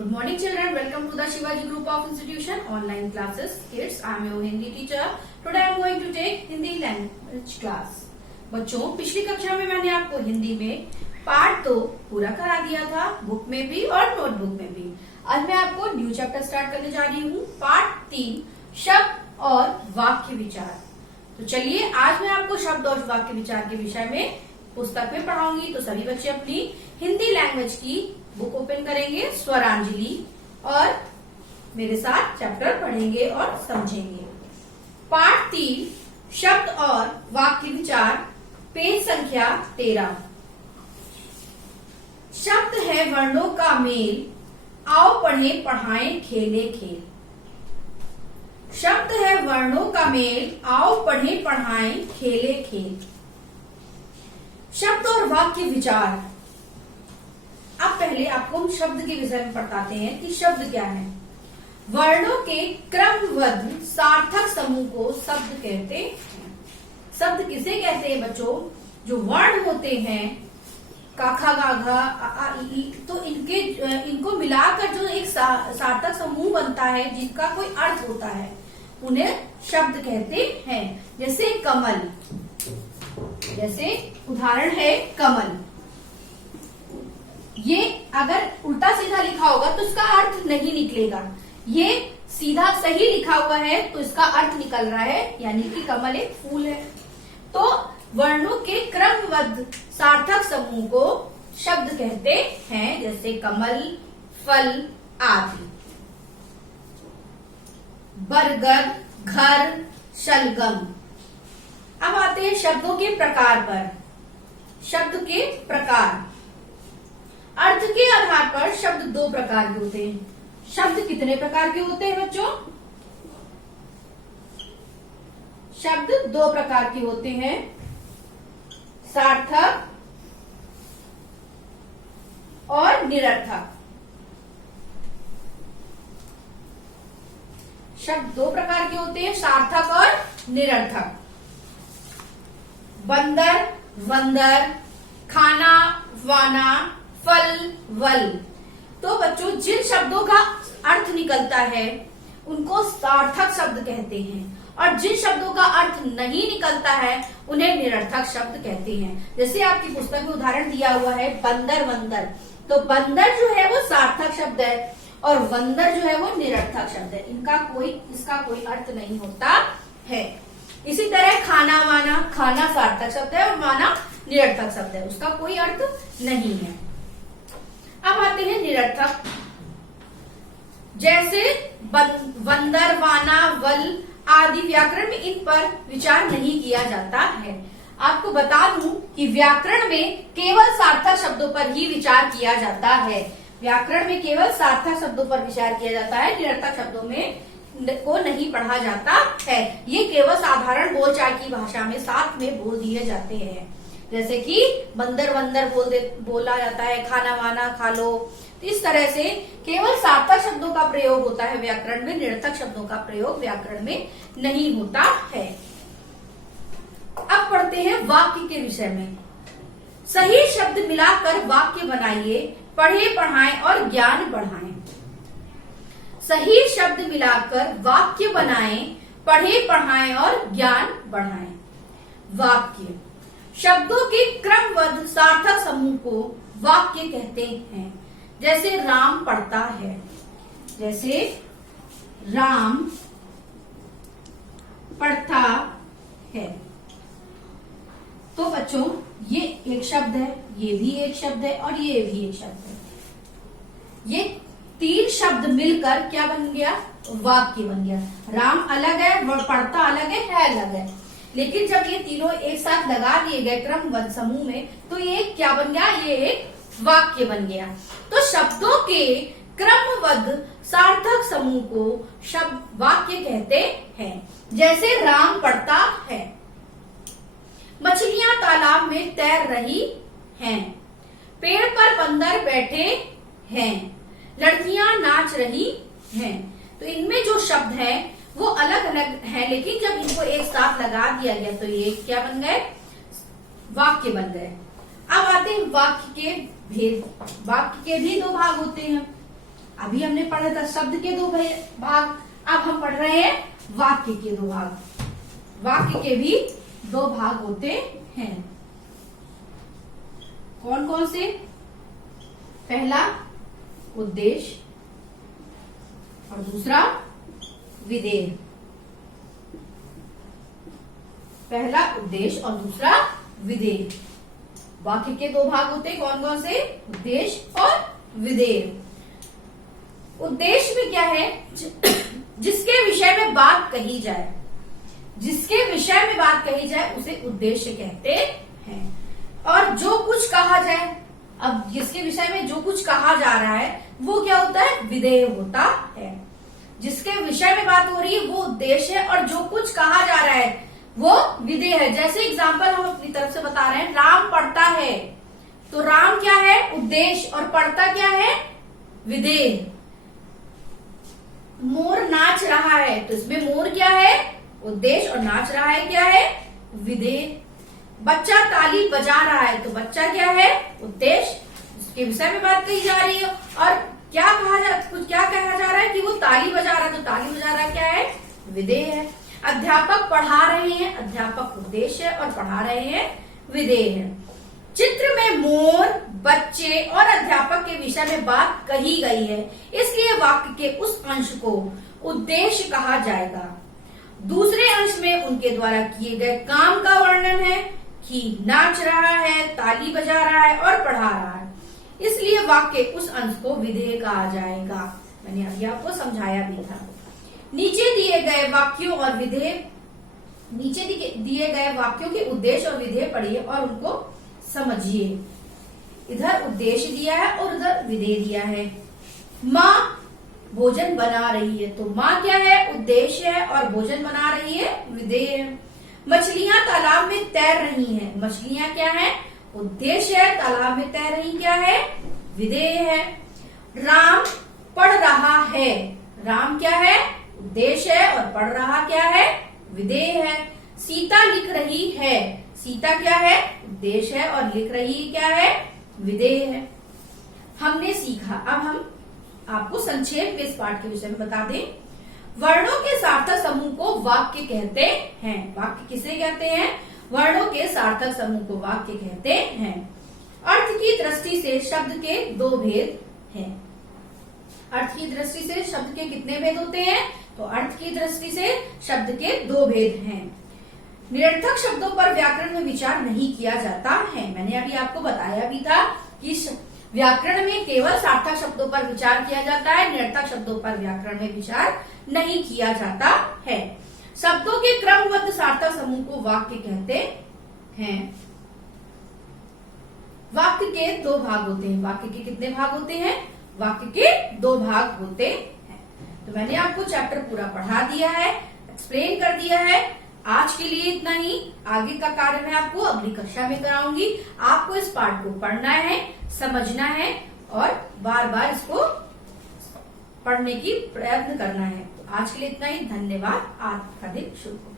Good morning, children. Welcome to the Shivaji Group of Institution online classes. Kids, I am your Hindi teacher. Today I am going to take Hindi language class. बच्चों, पिछली कक्षा में मैंने आपको हिंदी में part 2 पूरा करा दिया था, बुक में भी और नोटबुक में भी। आज मैं आपको न्यू चैप्टर स्टार्ट करने जा रही हूँ, पार्ट 3 शब्द और वाक्य विचार। तो चलिए, आज मैं आपको शब्द और वाक्य विचार के विषय में पुस्तक में पढ़ाऊंगी। तो सभी बच्चे अपनी हिंदी लैंग्वेज की बुक ओपन करेंगे, स्वरांजलि, और मेरे साथ चैप्टर पढ़ेंगे और समझेंगे। पार्ट 3 शब्द और वाक्य विचार, पेज संख्या 13। शब्द है वर्णों का मेल, आओ पढ़े पढ़ाएं खेले खेल। शब्द है वर्णों का मेल, आओ पढ़े पढ़ाएं खेले खेल। शब्द और वाक्य विचार। अब पहले आपको हम शब्द के विषय में बताते हैं कि शब्द क्या है। वर्णों के क्रमबद्ध सार्थक समूह को शब्द कहते हैं। शब्द किसे कहते हैं बच्चों? जो वर्ण होते हैं, का खा गा घा आ ई, तो इनको मिलाकर जो एक सार्थक समूह बनता है, जिनका कोई अर्थ होता है, उन्हें शब्द कहते हैं। जैसे कमल, जैसे उदाहरण है कमल। ये अगर उल्टा सीधा लिखा होगा तो इसका अर्थ नहीं निकलेगा। ये सीधा सही लिखा हुआ है तो इसका अर्थ निकल रहा है, यानी कि कमल एक फूल है। तो वर्णों के क्रमबद्ध सार्थक समूह को शब्द कहते हैं, जैसे कमल, फल आदि। बरगद, घर, शलगम। अब आते हैं शब्दों के प्रकार पर। शब्द के प्रकार। अर्थ के आधार पर शब्द 2 प्रकार के होते हैं। शब्द कितने प्रकार के होते हैं बच्चों? शब्द 2 प्रकार के होते हैं, सार्थक और निरर्थक। शब्द 2 प्रकार के होते हैं, सार्थक और निरर्थक। बंदर, वंदर, खाना, वाना, फल, वल। तो बच्चों, जिन शब्दों का अर्थ निकलता है उनको सार्थक शब्द कहते हैं, और जिन शब्दों का अर्थ नहीं निकलता है उन्हें निरर्थक शब्द कहते हैं। जैसे आपकी पुस्तक में उदाहरण दिया हुआ है बंदर, वंदर। तो बंदर जो है वो सार्थक शब्द है और वंदर जो है वो निरर्थक शब्द है। इसका कोई अर्थ नहीं होता है। इसी तरह खाना, वाना। खाना सार्थक शब्द है और वाना निरर्थक शब्द है, उसका कोई अर्थ नहीं है। अब आते हैं निरर्थक। जैसे बंदर, वाना, वल आदि। व्याकरण में इन पर विचार नहीं किया जाता है। आपको बता दूं कि व्याकरण में केवल सार्थक शब्दों पर ही विचार किया जाता है। व्याकरण में केवल सार्थक शब्दों पर विचार किया जाता है, निरर्थक शब्दों में को नहीं पढ़ा जाता है। ये केवल साधारण बोलचाल की भाषा में साथ में बोल दिए जाते हैं। जैसे कि बंदर, वंदर बोला जाता है, खाना, वाना, खा लो। तो इस तरह से केवल सार्थक शब्दों का प्रयोग होता है व्याकरण में, निरर्थक शब्दों का प्रयोग व्याकरण में नहीं होता है। अब पढ़ते हैं वाक्य के विषय में। सही शब्द मिलाकर वाक्य बनाइए, पढ़े पढ़ाएं और ज्ञान बढ़ाएं। सही शब्द मिलाकर वाक्य बनाएं, पढ़े पढ़ाएं और ज्ञान बढ़ाएं। वाक्य शब्दों के क्रमबद्ध सार्थक समूह को वाक्य कहते हैं। जैसे राम पढ़ता है, जैसे राम पढ़ता है। तो बच्चों, ये एक शब्द है, ये भी एक शब्द है और ये भी एक शब्द है। ये 3 शब्द मिलकर क्या बन गया? वाक्य बन गया। राम अलग है, पढ़ता अलग है अलग है। लेकिन जब ये तीनों एक साथ लगा दिए गए क्रमबद्ध समूह में, तो ये क्या बन गया? ये एक वाक्य बन गया। तो शब्दों के क्रमबद्ध सार्थक समूह को शब्द वाक्य कहते हैं। जैसे राम पढ़ता है, मछलियां तालाब में तैर रही हैं, पेड़ पर बंदर बैठे हैं, लड़कियां नाच रही हैं। तो इनमें जो शब्द है वो अलग अलग है, लेकिन जब इनको एक साथ लगा दिया गया तो ये क्या बन गए? वाक्य बन गए। अब आते हैं वाक्य के भेद। वाक्य के भी 2 भाग होते हैं। अभी हमने पढ़ा था शब्द के दो भाग, अब हम पढ़ रहे हैं वाक्य के दो भाग। वाक्य के भी दो भाग होते हैं। कौन कौन से? पहला उद्देश्य और दूसरा विधेय। पहला उद्देश्य और दूसरा विधेय। वाक्य के दो भाग होते हैं, कौन कौन से? उद्देश्य और विधेय। उद्देश्य में क्या है? जिसके विषय में बात कही जाए, जिसके विषय में बात कही जाए उसे उद्देश्य कहते हैं। और जो कुछ कहा जाए, अब जिसके विषय में जो कुछ कहा जा रहा है वो क्या होता है? विधेय होता है। जिसके विषय में बात हो रही है वो उद्देश्य है और जो कुछ कहा जा रहा है वो विधेय है। जैसे एग्जांपल हम अपनी तरफ से बता रहे हैं, राम पढ़ता है, तो राम क्या है? उद्देश्य, और पढ़ता क्या है? विधेय। मोर नाच रहा है, तो इसमें मोर क्या है? उद्देश्य, और नाच रहा है क्या है? विधेय। बच्चा ताली बजा रहा है, तो बच्चा क्या है? उद्देश्य, उसके विषय में बात कही जा रही है। और क्या कहा जा रहा है कि वो ताली बजा रहा है, तो ताली बजा रहा क्या है? विधेय है। अध्यापक पढ़ा रहे हैं, अध्यापक उद्देश्य है और पढ़ा रहे हैं विधेय है। चित्र में मोर, बच्चे और अध्यापक के विषय में बात कही गई है, इसलिए वाक्य के उस अंश को उद्देश्य कहा जाएगा। दूसरे अंश में उनके द्वारा किए गए काम का वर्णन है कि नाच रहा है, ताली बजा रहा है और पढ़ा रहा है, इसलिए वाक्य उस अंश को विधेय कहा जाएगा। मैंने अभी आपको समझाया भी था। नीचे दिए गए वाक्यों और विधेय, नीचे दिए गए वाक्यों के उद्देश्य और विधेय पढ़िए और उनको समझिए। इधर उद्देश्य दिया है और उधर विधेय दिया है। माँ भोजन बना रही है, तो माँ क्या है? उद्देश्य है, और भोजन बना रही है विधेय है। मछलियां तालाब में तैर रही हैं, मछलियां क्या है? उद्देश्य है, तालाब में तैर रही क्या है? विधेय है। राम पढ़ रहा है, राम क्या है? उद्देश्य है, और पढ़ रहा क्या है? विधेय है। सीता लिख रही है, सीता क्या है? उद्देश्य है, और लिख रही क्या है? विधेय है। हमने सीखा। अब हम आपको संक्षेप में इस पाठ के विषय में बता दें। वर्णों के सार्थक समूह को वाक्य कहते हैं। वाक्य किसे कहते हैं? वर्णों के सार्थक समूह को वाक्य कहते हैं। अर्थ की दृष्टि से शब्द के दो भेद हैं। अर्थ की दृष्टि से शब्द के कितने भेद होते हैं? तो अर्थ की दृष्टि से शब्द के दो भेद हैं। निरर्थक शब्दों पर व्याकरण में विचार नहीं किया जाता है। मैंने अभी आपको बताया भी था कि व्याकरण में केवल सार्थक शब्दों पर विचार किया जाता है, निरर्थक शब्दों पर व्याकरण में विचार नहीं किया जाता है। शब्दों के क्रमबद्ध सार्थक समूह को वाक्य कहते हैं। वाक्य के दो भाग होते हैं। वाक्य के कितने भाग होते हैं? वाक्य के दो भाग होते हैं। तो मैंने आपको चैप्टर पूरा पढ़ा दिया है, एक्सप्लेन कर दिया है। आज के लिए इतना ही। आगे का कार्य मैं आपको अगली कक्षा में कराऊंगी। आपको इस पाठ को पढ़ना है, समझना है और बार बार इसको पढ़ने की प्रयत्न करना है। तो आज के लिए इतना ही। धन्यवाद। आपका दिन शुभ हो।